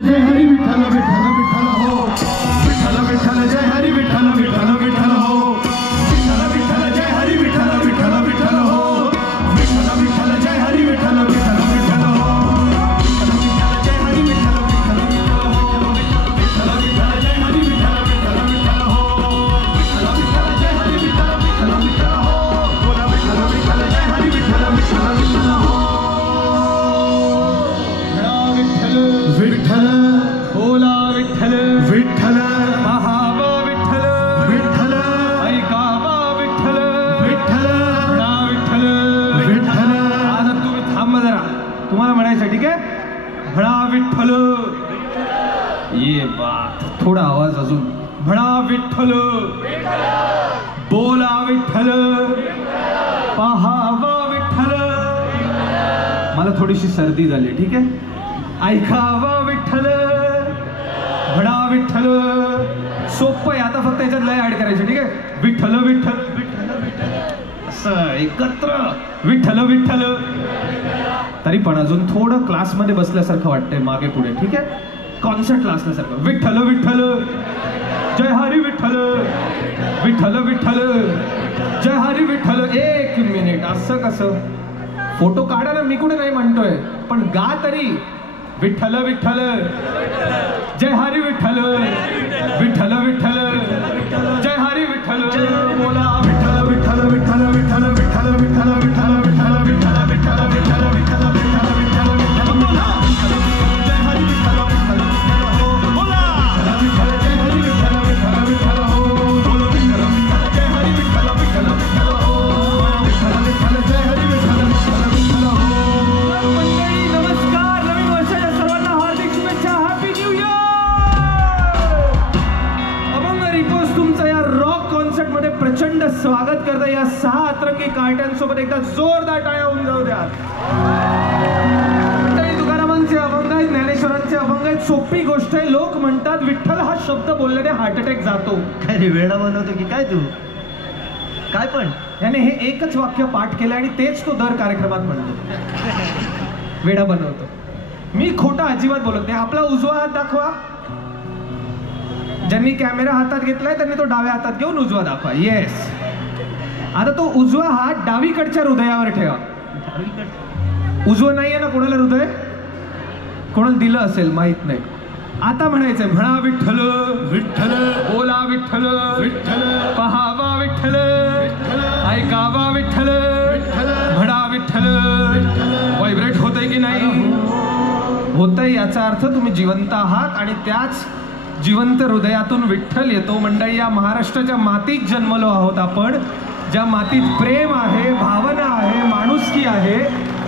जय हरी विठ्ठल विठ्ठल विठ्ठल हो विठ्ठल विठ्ठल जय हरी विठ्ठल विठ्ठल विठ्ठल हो विठ्ठल विठ्ठल जय हरी विठ्ठल विठ्ठल विठ्ठल हो विठ्ठल विठ्ठल जय हरी विठ्ठल विठ्ठल विठ्ठल हो विठ्ठल विठ्ठल जय हरी विठ्ठल विठ्ठल विठ्ठल हो विठ्ठल विठ्ठल जय हरी विठ्ठल विठ्ठल विठ्ठल हो विठ्ठल विठ्ठल जय हरी विठ्ठल विठ्ठल विठ्ठल हो बोला विठ्ठल विठ्ठल जय हरी विठ्ठल विठ्ठल विठ्ठल हो विठ्ठल बोला विठ्ठल विठ्ठल पहावा विठ्ठल विठ्ठल ऐकावा विठ्ठल विठ्ठल ना विठ्ठल विठ्ठल. आता तुम्ही थांबा जरा, तुम्हाला म्हणायचं ठीक आहे. म्हणा विठ्ठल. ये बात, थोडा आवाज अजून. म्हणा विठ्ठल बोला विठ्ठल पहावा विठ्ठल. मला थोडीशी सर्दी झाली, ठीक आहे. ऐकावा विठ्ठल म्हणा विठ्ठल. सोपं आहे, आता फक्त याच्यात लय ऍड करायचं, ठीक आहे. विठ्ठल विठ्ठल विठ्ठल विठ्ठल असं एकत्र विठ्ठल विठ्ठल. तरी पण अजून थोडं क्लासमध्ये बसल्यासारखं वाटतंय मागे पुढे, ठीक आहे. कॉन्सर्टला असल्यासारखं. विठ्ठल विठ्ठल जय हरी विठ्ठल विठ्ठल विठ्ठल जय हरी विठ्ठल. एक मिनिट, असं कसं? फोटो काढा ना, मी कुठे नाही म्हणतोय, पण गा तरी. विठ्ठल विठ्ठल जय हरी विठ्ठल विठ्ठल विठ्ठल जय हरी विठ्ठल. बोला विठ्ठल विठ्ठल विठ्ठल विठ्ठल विठ्ठल विठ्ठल विठ्ठल विठ्ठल विठ्ठल विठ्ठल विठ्ठल विठ्ठल विठ्ठल विठ्ठल विठ्ठल. बोला जय हरी विठ्ठल विठ्ठल विठ्ठल हो. बोला विठ्ठल जय हरी विठ्ठल विठ्ठल विठ्ठल हो. बोला विठ्ठल विठ्ठल जय हरी विठ्ठल विठ्ठल विठ्ठल हो. विठ्ठल विठ्ठल जय हरी विठ्ठल विठ्ठल विठ्ठल हो. मंडळी नमस्कार, नवीन वर्षाच्या सर्वांना हार्दिक शुभेच्छा. Happy new year. अभंग रिपोज तुमचं या रॉक कॉन्सर्ट मध्ये प्रचंड स्वागत करता. या 6 अतरंगी कार्ट्यांसोबत एकदा जोरदार टाळ्या होऊन जाऊ द्या. तुकारामांचे अभंग आहेत, ज्ञानेश्वरांचे अभंग आहेत. सोपी गोष्ट आहे. लोक म्हणतात विठ्ठल हा शब्द बोलल्याने हार्ट अटॅक जातो. काय रे, वेडा बनवतो की काय तू? काय पण याने हे एकच वाक्य पाठ केलं आणि तेच तो दर कार्यक्रमात म्हणतो. वेडा बनवतो. मी खोटा अजिबात बोलत नाही. आपला उजवा हात दाखवा. ज्यांनी कॅमेरा हातात घेतलाय त्यांनी तो डाव्या हातात घेऊन उजवा दाखवा. येस. आता तो उजवा हात डावीकडच्या हृदयावर ठेवा. उजवं नाहीये ना कोणाला हृदय? कोणाला दिलं असेल माहित नाही. आता म्हणायचंय म्हणा विठ्ठल विठ्ठल बोला विठ्ठल विठ्ठल पहावा विठ्ठल ऐकावा विठ्ठल म्हणा विठ्ठल. व्हायब्रेट होतंय की नाही? होतंय. याचा अर्थ तुम्ही जिवंत आहात आणि त्याच जिवंत हृदयातून विठ्ठल येतो. मंडळी, या महाराष्ट्राच्या मातीत जन्मलो आहोत आपण, ज्या मातीत प्रेम आहे, भावना आहे, माणुसकी आहे.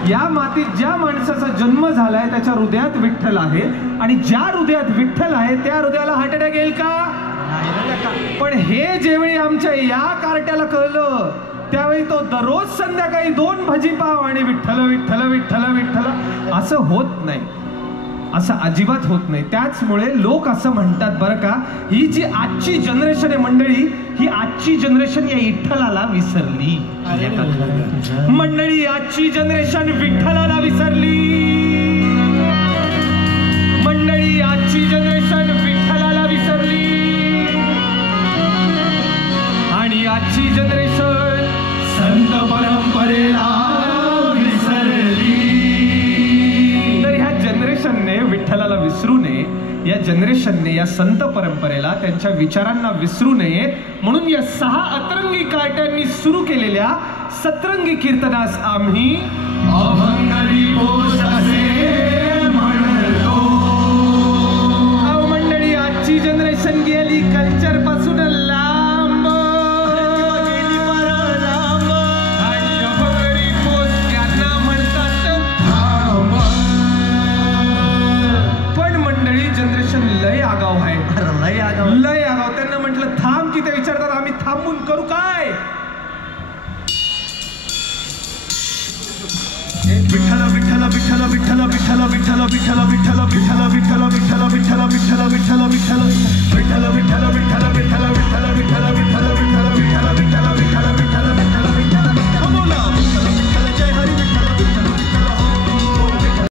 या मातीत ज्या माणसाचा जन्म झालाय त्याच्या हृदयात विठ्ठल आहे आणि ज्या हृदयात विठ्ठल आहे त्या हृदयाला हार्ट अटॅक येईल का? पण हे जेवेळी आमच्या या कार्ट्याला कळलं त्यावेळी तो दररोज संध्याकाळी 2 भजीपाव आणि विठ्ठल विठ्ठल विठ्ठल विठ्ठल. असं होत नाही, असं अजिबात होत नाही. त्याचमुळे लोक असं म्हणतात बरं का, ही जी आजची जनरेशन आहे मंडळी, ही आजची जनरेशन या विठ्ठलाला विसरली. मंडळी, आजची जनरेशन विठ्ठलाला विसरली. मंडळी, आजची जनरेशन विठ्ठलाला विसरली आणि आजची जनरेशन संत परंपरेला विसरली. तर ह्या जनरेशनने विठ्ठलाला विसरू नये. या जनरेशनने या संत परंपरेला, त्यांच्या विचारांना विसरू नये म्हणून या 6 अतरंगी कार्ट्यांनी सुरू केलेल्या सतरंगी कीर्तनास आम्ही अभंग रिपोज